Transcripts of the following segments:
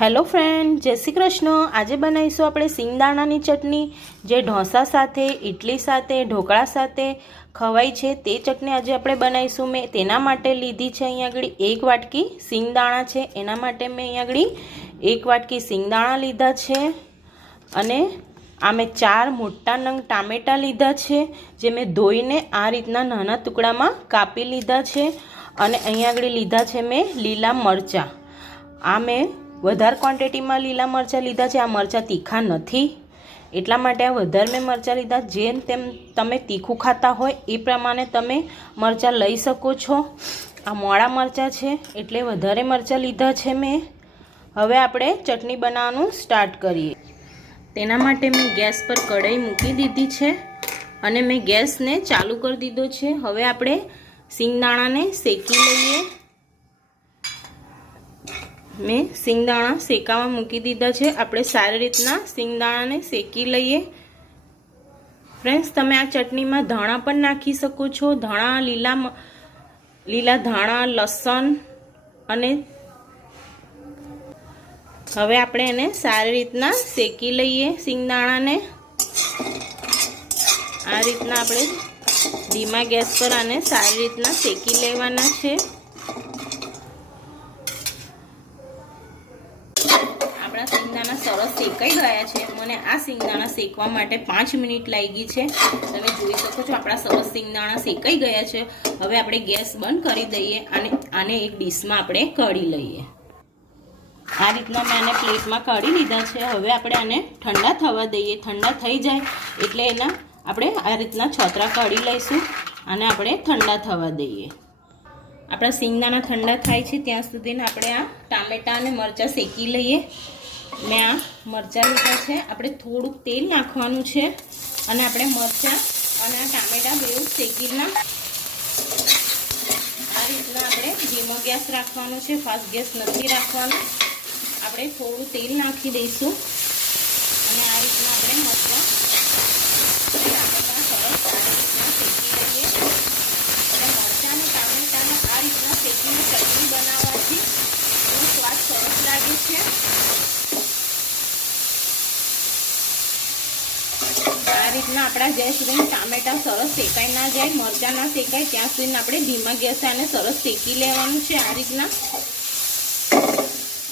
Hello friend, जय श्री कृष्ण। आज बनाईशुं आपणे सिंगदाणानी चटनी जे ढोसा साथे, इडली साथे, ढोकळा साथे खवाय छे ते चटनी आज आपणे बनाईशुं। मैं तेना माटे लीधी छे अहीं आगळ 1 वाटकी सिंगदाणा छे, एना माटे मैं अहीं आगळ 1 वाटकी सिंगदाणा लीधा छे अने आ मैं 4 मोटा नंग टामेटा लीधा छे जे मैं धोईने आ रीतना नाना टुकड़ामां कापी लीधा छे अने अहीं आगळ लीधा छे मैं लीला मरचा। आ मैं વધારે ક્વોન્ટિટીમાં લીલા મરચાં લીધા છે। આ મરચાં તીખા નથી એટલા માટે આ વધારે મેં મરચાં લીધા। જેમ તેમ તમે તીખું ખાતા હોય એ પ્રમાણે તમે મરચાં લઈ શકો છો। આ મોળા મરચાં છે એટલે વધારે મરચાં લીધા છે મેં। હવે આપણે ચટણી બનાવવાનું સ્ટાર્ટ કરીએ। તેના માટે મેં ગેસ પર કઢાઈ મૂકી દીધી છે અને મેં ગેસને ચાલુ કરી દીધો છે। હવે આપણે સિંગદાણાને શેકી લઈએ। मैं सिंगदाणा शेकावा मूकी दीधा है। आपणे सारी रीतना सिंगदाणा ने शेकी लीए। फ्रेंड्स, तमे आ चटनी में धाणा पण नाखी सको छो। धाणा लीला धाणा, लसण अने हवे आपणे एने सारी रीतना शेकी लीए। सिंगदाणा ने आ रीतना आपणे धीमा गैस पर आने सारी रीतना शेकी लेवाना छे। सिंगदाणा सरस शेकाई गया है। मैंने आ सिंगदाणा शेकवा माटे 5 मिनिट लागी है। तमे जोई सको छो आपड़ा सरस सिंगदाणा शेकाई गया है। हवे आपणे गैस बंद करी दईए अने आने एक डिश में आपणे काढी लईए। आ रीतना मैं आने प्लेट में काढी लीधा है। हवे आपणे आने ठंडा थवा दईए। ठंडा थई जाए एटले एना आपणे आ रीतना छोतरा काढी लईशुं अने आपणे ठंडा थवा दईए। आपड़ा सिंगदाणा ठंडा थाय छे त्यां सुधीने आपणे आ टामेटा अने मरचा शेकी लईए। मैं आ मरचा लीधा है। आपणे थोड़ुं तेल नाखवानुं छे अने आपणे मरचा अने आ टामेटा बेउ शेकीने आ रीतना आपणे धीमो गैस राखवानो छे। फास्ट गैस नथी राखवानो। आपणे थोड़ुं तेल नाखी दईशुं अने आ रीतना आपणे मरचा अने टामेटा सरस आ रीतना शेकी लईए। अने मरचा अने टामेटाने आ रीतना शेकीने चटनी बनाववाथी एनो स्वाद सरस लागे छे। आ रीतना अपना ज्यां सुधी टामेटा सरस शेकाई ना जाए, मरचा ना शेकाय त्यां सुधी आपणे धीमा गैसे आने सरस शेकी लेवानुं छे। आ रीतना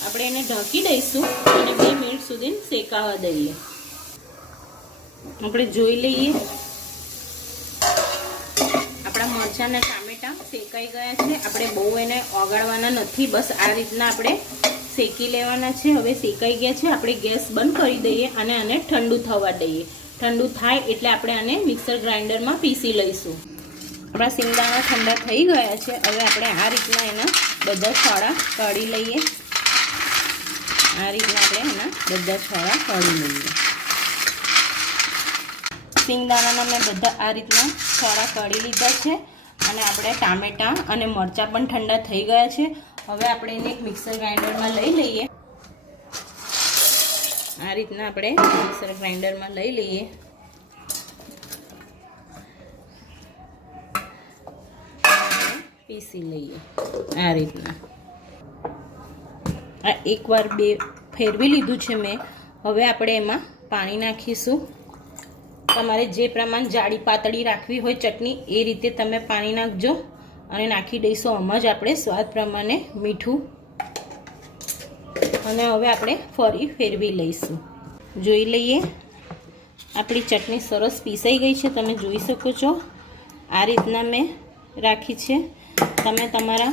आपणे एने ढांकी दईशुं अने 2 मिनिट सुधी शेकावा दईए। आपणे जोई लईए आपड़ा मरचा ने टामेटा शेकाई गया छे। आपणे बहु एने ओगाळवाना नथी, बस आ रीतना आपणे शेकी लेवाना छे। हवे शेकाई गया छे। आपणे गैस बंद करी दईए अने आने ठंडू थवा दईए। ठंडू थाय एटले आपणे आने मिक्सर ग्राइंडर में पीसी लईशुं। आपણા સિંગદાણા ठंडा थई गया छे। हवे आपणे आ रीतना एना बधा छोड़ा काढी लईए। आ रीतना आपणे एना बधा छोड़ा काढी लईए। सिंगदाणाना मैं बधा आ रीतना छोड़ा काढी लीधा छे अने आपणे टामेटा अने मरचा पण ठंडा थई गया छे। हवे आपणे एने एक मिक्सर ग्राइंडर में लई लईए। आ रीतना आपणे मिक्सर ग्राइंडर में लई लईए। पीसी लईए आ रीतना। आ एक बार बे फेरवी लीधुं छे मैं। हवे आपणे एमां पाणी नाखीशुं। तमारे जे प्रमाण जाड़ी पातળી राखवी होय चटनी ए रीते तमे पाणी नाखजो अने नाखी दईशुं आमां ज आपणे स्वाद प्रमाणे मीठुं। અને હવે આપણે ફરી ફેરવી લઈશું। જોઈ લઈએ આપણી ચટણી સરસ પીસાઈ ગઈ છે। તમે જોઈ શકો છો આ રીતના મેં રાખી છે। તમે તમારા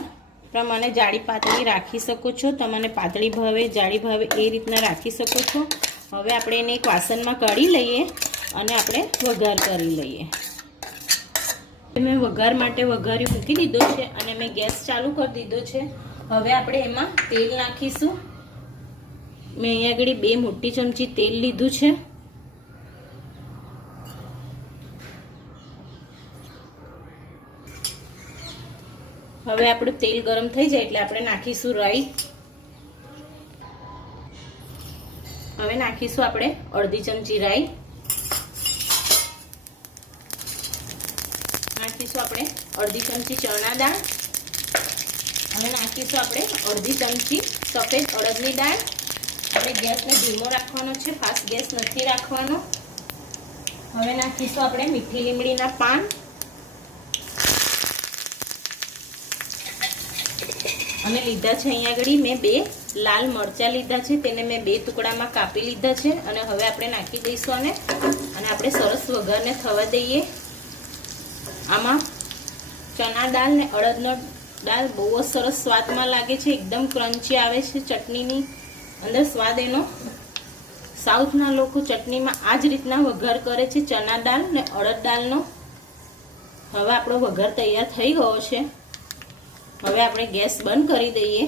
પ્રમાણે જાડી પાતળી રાખી શકો છો। તમને પાતળી ભાવે જાડી ભાવે એ રીતના રાખી શકો છો। હવે આપણે એને એક વાસણમાં કાઢી લઈએ અને આપણે વઘાર કરી લઈએ। મેં વઘાર માટે વઘારી મૂકી દીધો છે અને મેં ગેસ ચાલુ કરી દીધો છે। હવે આપણે એમાં તેલ નાખીશું। मैं अहीं आगळ 2 मोटी चमची तेल लीधुं छे। हवे आपणुं तेल गरम थई जाय एटले आपणे नाखीशुं राई। हवे नाखीशुं आपणे अर्धी चमची राई। नाखीशुं आपणे अर्धी चमची चणा दाळ। हवे नाखीशुं आपणे अर्धी चमची सफेद अड़दनी दाळ હવે ગેસને ધીમો રાખવાનો છે, ફાસ્ટ ગેસ નથી રાખવાનો. હવે નાખીશું આપણે મીઠી લીમડીના પાન અને લીધા છે અહીંયા આગળ મેં 2 લાલ મરચાં લીધા છે, તેને મેં 2 ટુકડામાં કાપી લીધા છે. અને હવે આપણે નાખી દઈશું અને આપણે સરસ વઘારને થવા દઈએ. આમાં ચણા દાળ ને અડદનો દાળ બહુ જ સરસ સ્વાદમાં લાગે છે, એકદમ ક્રન્ચી આવે છે ચટણીની અંદર સ્વાદ એનો. સાઉથના લોકો ચટણીમાં આ જ રીતના વઘાર કરે છે, ચણા દાળ ને અડદ દાળનો. હવે આપણો વઘાર તૈયાર થઈ ગયો છે. હવે આપણે ગેસ બંધ કરી દઈએ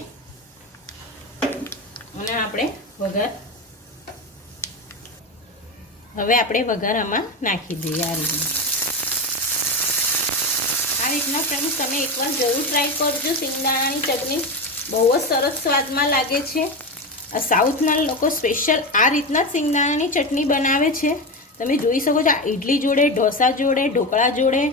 અને આપણે વઘાર આમાં નાખી દઈએ. આ રીતના ફ્રેન્ડ્સ તમે એકવાર જરૂર ટ્રાય કરજો. સિંગદાણાની ચટણી બહુ જ સરસ સ્વાદમાં લાગે છે. આ સાઉથના લોકો સ્પેશિયલ આ રીતના સિંગદાણાની ચટણી બનાવે છે. તમે જોઈ શકો છો, આ ઇડલી જોડે, ઢોસા જોડે, ઢોકળા જોડે,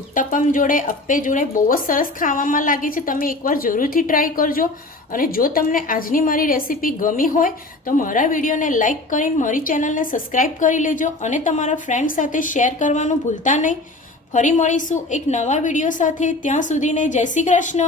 ઉત્તપમ જોડે, અપ્પે જોડે બહુ જ સરસ ખાવામાં લાગે છે. તમે એકવાર જરૂરથી ટ્રાય કરજો. અને જો તમને આજની મારી રેસીપી ગમી હોય તો મારા વિડીયોને લાઇક કરીને મારી ચેનલને સબસ્ક્રાઈબ કરી લેજો અને તમારા ફ્રેન્ડ સાથે શેર કરવાનું ભૂલતા નહીં. ફરી મળીશું એક નવા વિડીયો સાથે. ત્યાં સુધીને જય શ્રી કૃષ્ણ.